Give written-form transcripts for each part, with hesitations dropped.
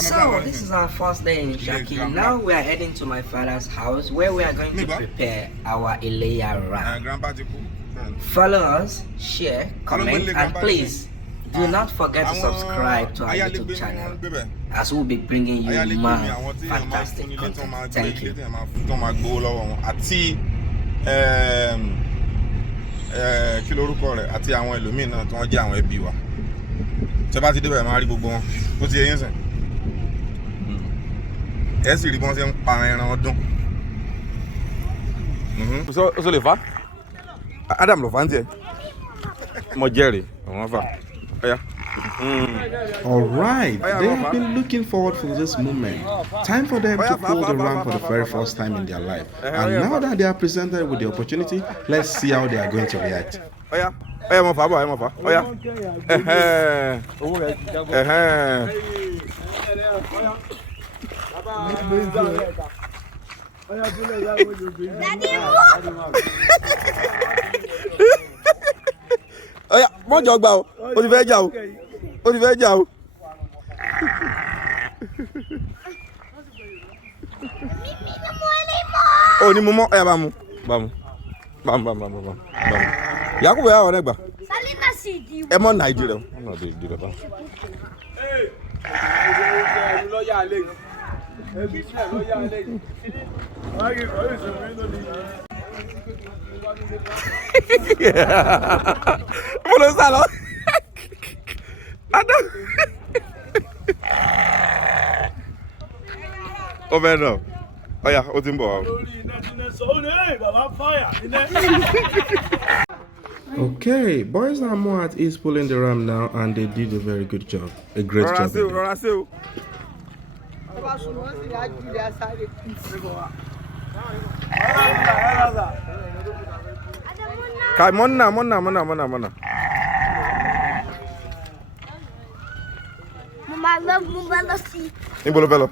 So this is our first day in Shaki. Now we are heading to my father's house where we are going to prepare our Ileya ram. Follow us, share, comment, and please do not forget to subscribe to our YouTube channel as we'll be bringing you more fantastic content. Thank you. Kí lorúkọ rẹ̀ àti àwọn ẹlòmíì náà tí wọ́n jẹ́ àwọn ẹbí wa. Tẹ́ bá ti débẹ̀ máa rí gbogbo wọn. Ó ti yé yín sìn. Ẹ sì rí bí wọ́n ṣe ń pa ẹran ọdún. Ó sọ lè fa? Adam ló fa ń tiẹ̀. Mo jẹ́rìí, àwọn fa. All right, they have been looking forward for this moment. Time for them to pull the ram for the very first time in their life. And now that they are presented with the opportunity, let's see how they are going to react. Mo fa bọ̀, mo fa. Oya, mo jọ gbà o. Ó ti fẹ́ jà o. Ó ti fẹ́ jà o. Ó ní mo mọ̀, ẹ bá mu. Bá mu. Yakubu ya wọ́n gbà. Ẹ mọ̀ náà ìdí rẹ̀. Ọ̀nà ìdí rẹ̀ bá. Mo lọ sá lọ. Adam. Ó fẹ́ náà. Ọya, ó ti ń bọ̀ wá. Okay, boys are more at ease pulling the ram now, and they did a very good job. A great job. Kai monna. Níbo ló fẹ́ lọ?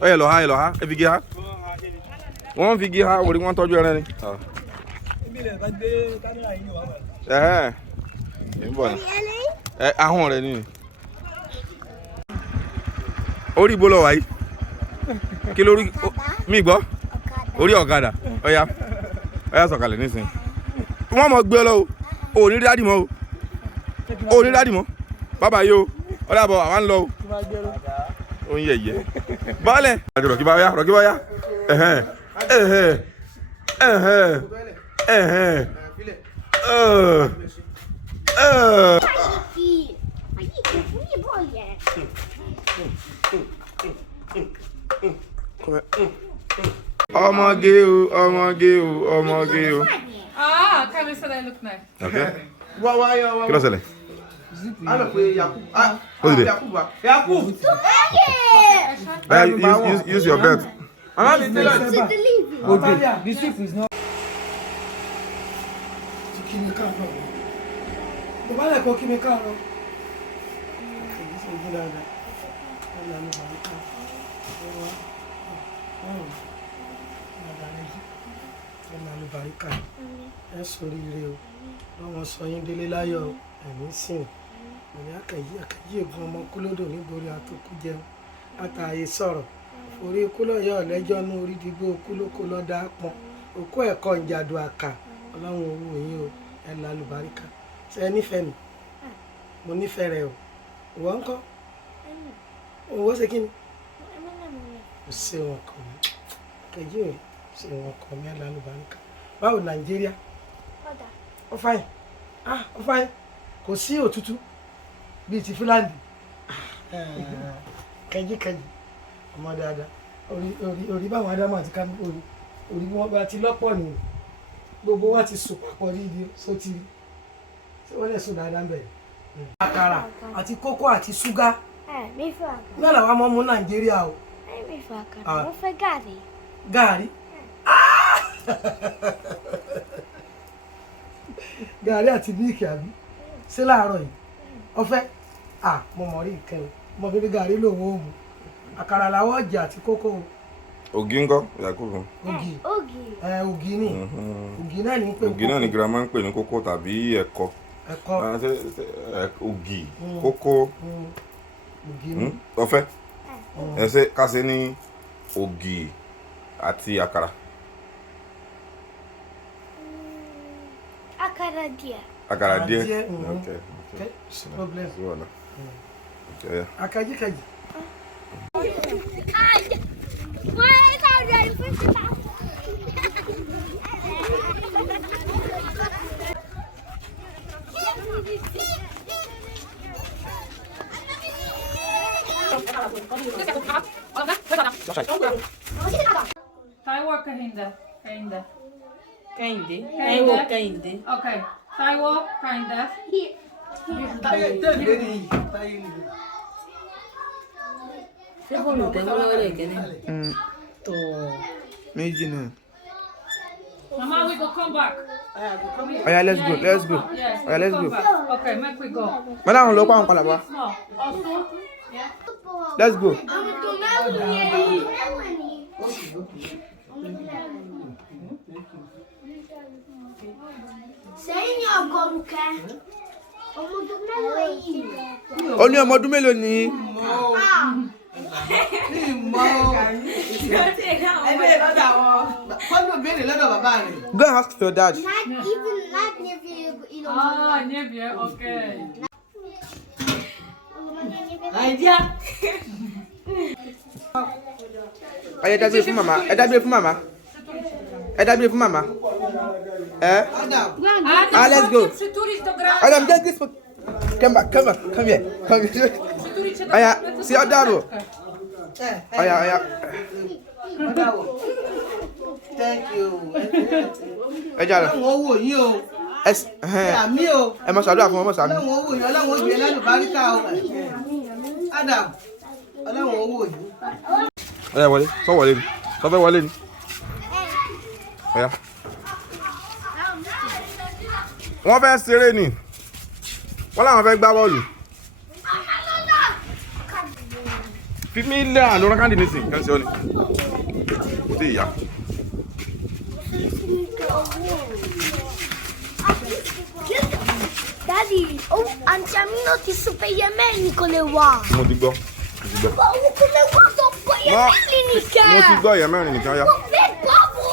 Oya lọ ha, ẹ fi gé ha. Wọ́n fi gé ha, orí wọ́n tọ́jú ẹran ni. Níbo ni? Ahọ́n rẹ̀ ni. Orí ibo lọ wà yìí? Kí lórí mi gbọ́? Orí ọ̀kadà. Oya sọ̀kalẹ̀ nísìn. Wọ́n mọ̀ gbé lọ o. O ní dádì mọ́ o. Bàbá yìí o. Ó dàbọ̀ àwọn ń lọ o. Ó ń yẹ̀yẹ́. Bọ́ọ̀lẹ̀. Rọ̀kí bá yá. Ọmọge o. Kan vi se det look nice. Okay. Kí ló ṣẹlẹ̀? Use your belt. Ẹ sórí ire o, báwọn sọ yín délé láyọ̀ ẹ̀mí sìn, òní àkàyí ègún ọmọ kúlódò níborí àtòkù jẹun, àtàyè sọ̀rọ̀, orí kúlọ̀yọ̀ lẹ́jọ́ ní orí dìgbò kúlókó lọ́dà pọn, òkú ẹ̀kọ́ ìjàdù àkà, ọlọ́run owó yín o, ẹ lálùbáríkà. Ṣé ẹ nífẹ̀ẹ́ mi? Mo nífẹ̀ẹ́ rẹ o. Ìwọ ńkọ́? Òwò ṣe kí ni? Kò sí wọn kàn mí. Kẹjí ò sí wọn kàn mí, ẹ lálùbáríkà. Báwo Nàìjíríà? Ó fáyìn. Ó fáyìn. Kò sí òtútù bíi ti Finland. Kẹjí ọmọ dáadáa. Orí báwọn Ádámù àti Kámi orí wọn bá ti lọ́pọ̀ ni gbogbo wọn ti sùn papọ̀ ní ìdí sóti rí. Ṣé wọ́n lè sùn dáadáa ń bẹ̀rẹ̀? Àkàrà àti kókó àti ṣúgà. Mi fẹ́ àkàrà. Náà làwọn ọmọ mú Nàìjíríà o. Mi fẹ́ àkàrà. Mo fẹ́ gàrí. Gàrí? Gàrí àti míìkì àbí? Ṣé láàárọ̀ yìí? Ọ̀fẹ́? Mo mọ̀ rí ìkẹ́ o. Mo fi ní gàrí lòun ò mú. Àkàrà làwọn ọjà àti kókó o. Ògì ńkọ́? Yakubu. Ògì ni. Ògì náà ní pé. Ògì náà ni girama ń pè ní kókó tàbí ẹ̀kọ. Ògì, kókó. Ọ̀fẹ́. Ẹ ṣe ká ṣe ní ògì àti àkàrà. Àkàrà díẹ̀. Àkàrà díẹ̀. Okay. No problem. Okay. Akaji. Taiwo Kahinde. Kahinde. Okay. Taiwo Kahinde. Mama, we go come back. Oh yeah, let's go. Yes. Oh yeah, let's go. Back. Okay, make we go. Madam, look on Palaba. No. Also, yeah. Let's go. Ó ní ọmọ ọdún mélòó ni? Go and ask your dad. Ah, niebie, okay. Ẹ dábìí fún màmá. Ẹ dábìí fún màmá. Ẹ dábìí fún màmá. Let's go. Adam, get this foot. Come back. Come here. Aya, see your dad. Aya. Thank you. Ẹ jàre. Wọ́n wò yín o. Àmì o. Ẹ máa ṣàdúrà fún ọmọ sàmì. Ọlọ́run wò yín, Ọlọ́run gbé lẹ́nu báríkà o. Adam, Ọlọ́run wò yín. Ẹ wọlé, sọ wọlé ni. Sọ fẹ́ wọlé ni. Ọya. Wọ́n fẹ́ ṣeré ni. Wọ́n láwọn fẹ́ gbá bọ́ọ̀lù. Fi mí lé àlọ́ rákàndì nísìn, kẹ́ ń ṣe ọ́ ni. Kò tí ì yá. Daddy, àǹtí Amina ti sọ pé Yemeni kò lè wá. Mo ti gbọ́. Báwo kò lè wá tó pé Yemeni nìkan? Mo ti gbọ́ Yemeni nìkan yá. Wọ́n fẹ́ báwo?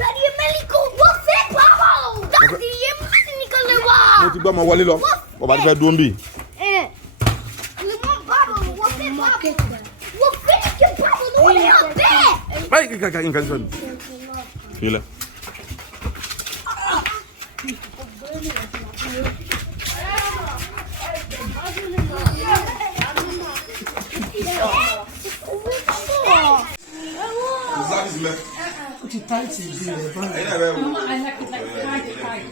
Daddy Yemeni kò wọ́n fẹ́ báwo? Daddy Yemeni nìkan lè wá. Mo ti gbọ́ ọmọ wọlé lọ. Bàbá ti fẹ́ dúró ń bì. Wọ́n fẹ́ kí báwo ló wọlé ọ̀bẹ? Báyìí kìkà nǹkan sọ̀rọ̀. Fílẹ̀.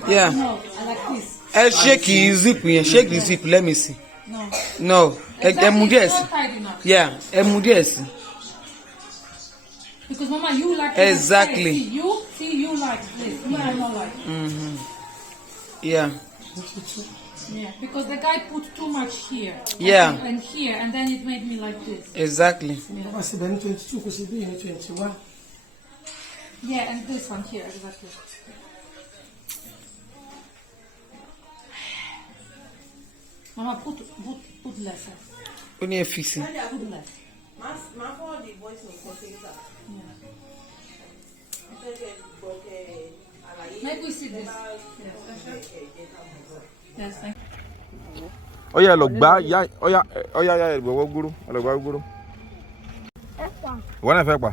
Yeah. Shake the zip. Shake the zip. Let me see. No. Yeah. Because Mama, you like exactly. You like this. You are not like. Yeah. Yeah. Because the guy put too much here. Yeah. And here, and then it made me like this. Exactly. Yeah, and this one here, exactly. Mama, put less. Only a fixing. Put less. Maybe we see this. Yes, thank you. Oya lọ gbá ya oya ìgbọ̀wọ́ gúrú. Lọ gbá gúrú. Wọ́n náà fẹ́ pa.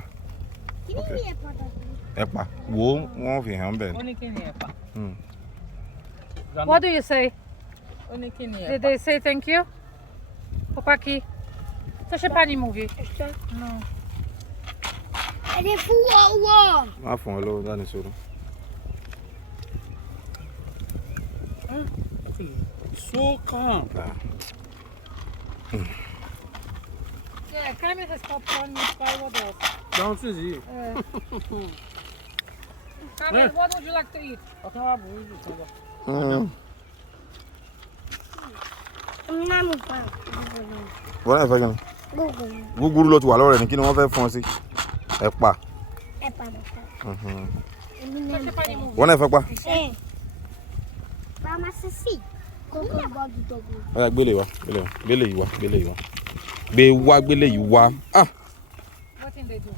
Ẹ̀pà wo wọ́n fi hàn bẹ́ẹ̀. What do you say? Did they say thank you? Chłopaki, co się pani mówi? No. Má fún ọ lọ́wọ́ dání sọ̀rọ̀. So calm. Yeah, Kamil has popcorn with what else? Don't see. Kamil, what would you like to eat? Wọ́n náà fẹ́ kí ni? Gúgúrú ló ti wà lọ́rọ̀ rẹ̀ ní kí ni wọ́n fẹ́ fún ọ sí? Ẹ̀pà. Wọ́n náà fẹ́ pa? Oya gbélé wa, gbélé yìí wá, gbélé yìí wá. Gbé wá, gbélé yìí wá. Ah. What thing they do?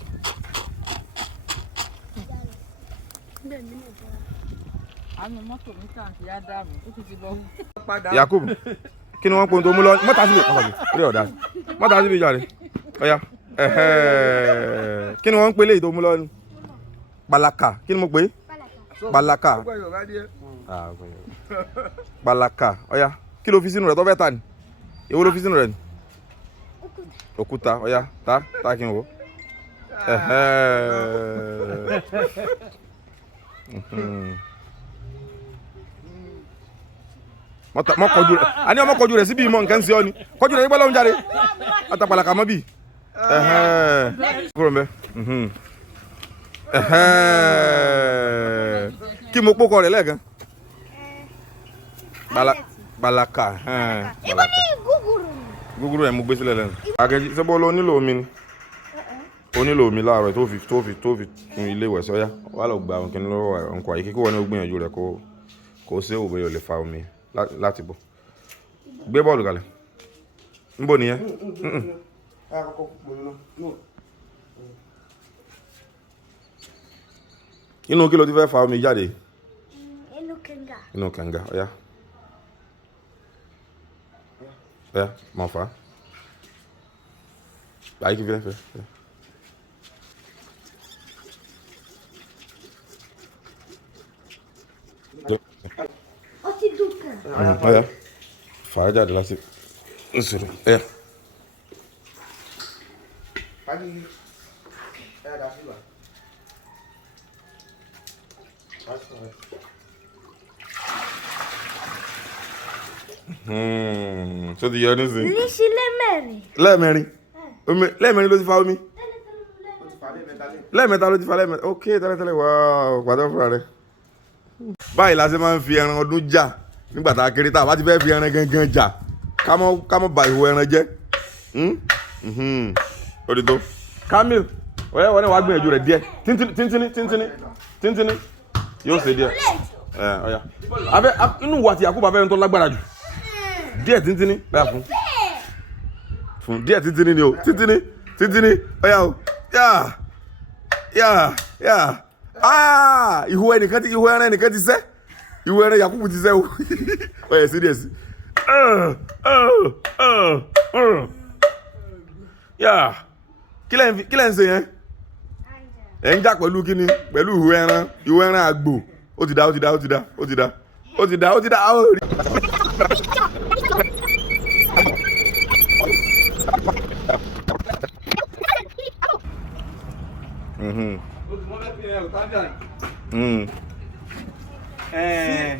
Àmì mọ́tò mi kàn kí á dà mí, ó ti lọ. Yakub, kí ni wọ́n pon tó mú lọ? Mọ́ta síbi, orí ọ̀dà. Mọ́ta síbi jàre. Oya. Kí ni wọ́n ń pè léyìí tó mú lọ ni? Balaka, kí ni mo pè é? Balaka. Balaka. Oya, kí ló fi sínú rẹ̀ tó fẹ́ tà ni? Èwo ló fi sínú rẹ̀ ni? Òkúta. Oya, ta kí n wò. Mọ kọjú rẹ̀. Àní ọmọ kọjú rẹ̀ síbi ìmọ̀ nǹkan sí ọ ni. Kọjú rẹ̀ gbọ́ lọ́hùn jáde. Ata balaka mọ́ bí. Kúrò mbẹ́. Kí mo pókọ rẹ̀ lẹ́ẹ̀kan? Balaka. Gúgúrú ẹ̀ mú gbé sílẹ̀ lẹ́nu. Àgẹ̀jì sẹ́bọ̀ lọ nílò omi ni. Ó nílò omi láàárọ̀ tó fi fún ilé ìwẹ̀ sọ́yá. Wà lọ gba òǹkẹ́ lọ́wọ́ ọ̀nkọ̀ àyíkí kí wọ́n ní ó gbìyànjú rẹ̀ kó ṣe òwe ò lè fa omi láti bọ̀. Gbé bọ́ọ̀lù kalẹ̀. Níbo nìyẹn? Inú kí ló ti fẹ́ fa omi jáde? Inú kànga. Ọ̀yá. Ọ̀yá, mọ̀ fà á. Àyíkí fẹ́. Ọ̀yá. Fà á jáde lásìkò. Nsòrò. Ọ̀yá. Ṣé ti yọ ní sí? Lísí lẹ́mẹ̀rin. Lẹ́mẹ̀rin ló ti fa omi? Lẹ́mẹ̀ta ló ti fa lẹ́mẹ̀ta. Ok, tẹ́lẹ̀tẹ́lẹ̀ wà pàtó fúnra rẹ̀. Báyìí la ṣe máa ń fi ẹran ọdún jà nígbà tá a kéré tá a bá ti fẹ́ fi ẹran gangan jà ká mọ́ ba ìhò ẹran jẹ́. Ó di tó. Kamil, ọ̀yẹ́ wọ́n ní wàá gbìyànjú rẹ̀ díẹ̀. Tíntínní. Yóò ṣe díẹ̀. Ọ̀yá. Inú wa ti Yakubu abẹ́rẹ́ tó lágbára jù. Díẹ̀ tíntínní. Báyà fún díẹ̀ tíntínní ni o. Tíntínní. Ọ̀yá o. Yá. Ìhò ẹran ẹnìkan ti sẹ́. Ìhò ẹran Yakubu ti sẹ́ o. Ọ̀yẹ́ sí díẹ̀ sí. Yá. Kí lẹ́ ń ṣe yẹn? Ẹ ń jà pẹ̀lú kíni? Pẹ̀lú ìhò ẹran àgbò. Ó ti dá.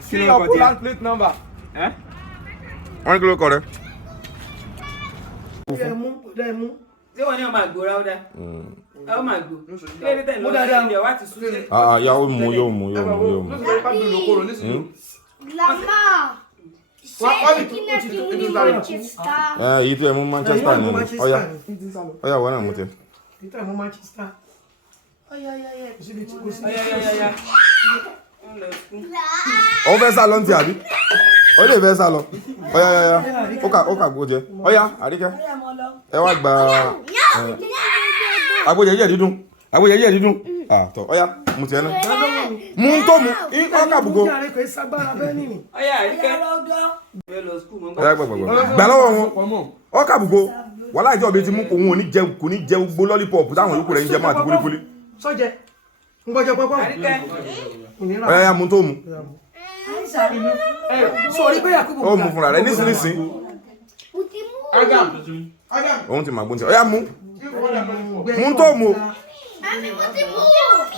See your pull and plate number. Wọ́n ní kí ló kọ rẹ̀? Ṣé wọ́n ní ọmọ àgbò ra ó dá? Ọmọ àgbò. Kí ló dé tẹ̀ lọ́wọ́ sí ilé ọwá ti sún sí? Yóò mú. Grandma. Èyí tí ẹ mú Manchester ni. Ọ̀yá wọ́n náà mú tiẹ̀. Ó fẹ́ sá lọ ní ti àbí? Ó lè fẹ́ sá lọ. Ọ̀yá. Ó kà gbó jẹ. Ọ̀yá, Àríkẹ́. Ẹ wá gba agbójẹjẹ dídùn. Tọ́ ọ̀yá, mú tiẹ̀ náà. Mú tó mú. Ọkà bùkó. Ọ̀yá, Àríkẹ́. Gbà lọ́wọ́ wọn. Ọkà bùkó. Wàhálà ìjọ bí ti mú òun kò ní jẹ gbó lọ́lípọ̀pù táwọn yòókù rẹ̀ ń jẹ mọ́ àti kúlíkúlí. Sọ́jẹ́. Ń gbọ́jọ pọ́pọ́. Ọ̀yá, mú tó mú. Sọ̀rí pé Yakubu. Ó mú fúnra rẹ̀ nísinsìnyí. Òun ti máa gbóǹtì. Ọ̀yá mú. Mú tó mú.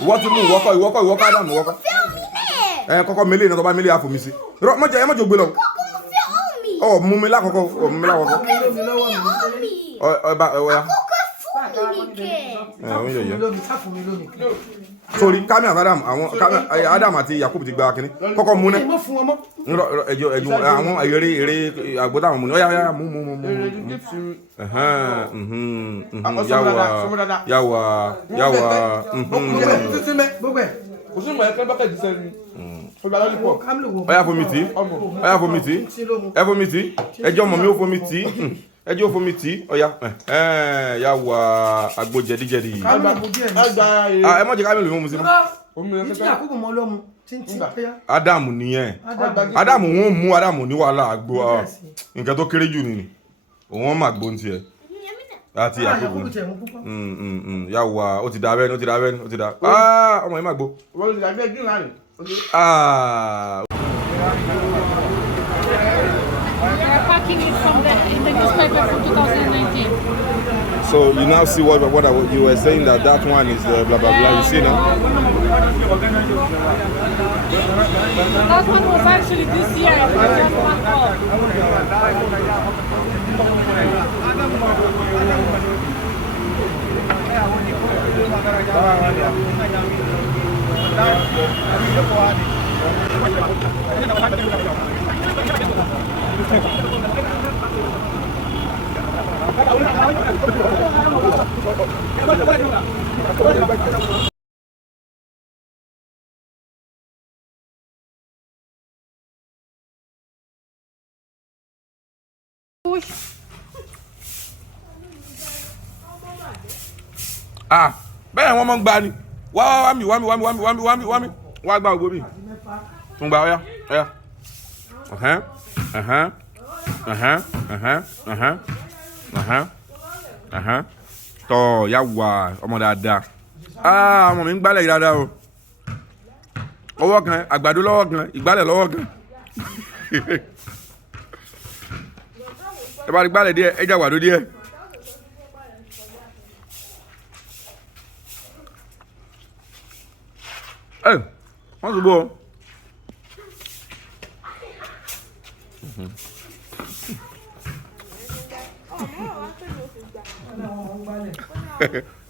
Ìwọ ti mú ìwọ́kọ̀ Ádámù ìwọ́kọ̀. Kọ́kọ́ mélé iná tó bá mélé àfòmí sí. Mọ́jọ gbé lọ. Mú mi lákọ̀ọ́kọ́. Ọ̀yá. Sorry, Kami àti Adam àti Yakubu ti gba kínní. Kọ́kọ́ mú náà. Ẹjọ́ àwọn eré àgbọ̀dá àwọn mú ní. Ọ̀yá mú. Yàwá. Kò sí mọ̀ ẹ̀kẹ́ bákẹ́ jíṣẹ́ ni. Ọya fomi tí. Ọya fomi tí. Ẹ fomi tí. Ẹjọ́ ọmọ mi ó fomi tí. Ẹjọ́ ó fomi tí. Ọya. Ya wà àgbo jẹ̀díjẹ̀dí. Ẹ mọ̀ jẹ́ Kámílù mú mu sí mọ́. Ádámù nìyẹn. Ádámù wọn mú Ádámù ní wàhálà àgbo nǹkan tó kéré jù nìyí. Òun máa gbó ní tiẹ̀. Àti àkókò. Ya wà ó ti dà bẹ́ẹ̀ ni ó ti dà bẹ́ẹ̀ ni ó ti dà. Ọmọ yìí máa gbó. They're packing it from in the newspaper for 2019. So you now see what you were saying that one is blah blah blah. You see now? That one was actually this year. It was just one call. Bẹ́ẹ̀ wọ́n mọ̀ ń gba ni. Wá mi. Wá gba ògbó mi. Tún gba ọ̀yá. Tọ́ ya wà ọmọ dáadáa. Ọmọ mi ń gbálẹ̀ dáadáa o. Ọwọ́ kan, àgbàdo lọ́wọ́ kan, ìgbálẹ̀ lọ́wọ́ kan. Ẹ bá rí gbálẹ̀ díẹ̀, ẹ jẹ́ àgbàdo díẹ̀. Wọ́n ti bọ́ ọ.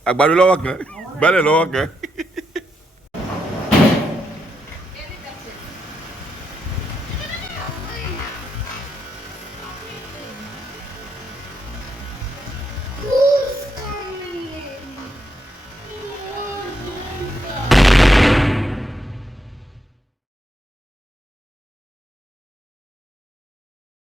Àgbàdo lọ́wọ́ kan, ìgbálẹ̀ lọ́wọ́ kan.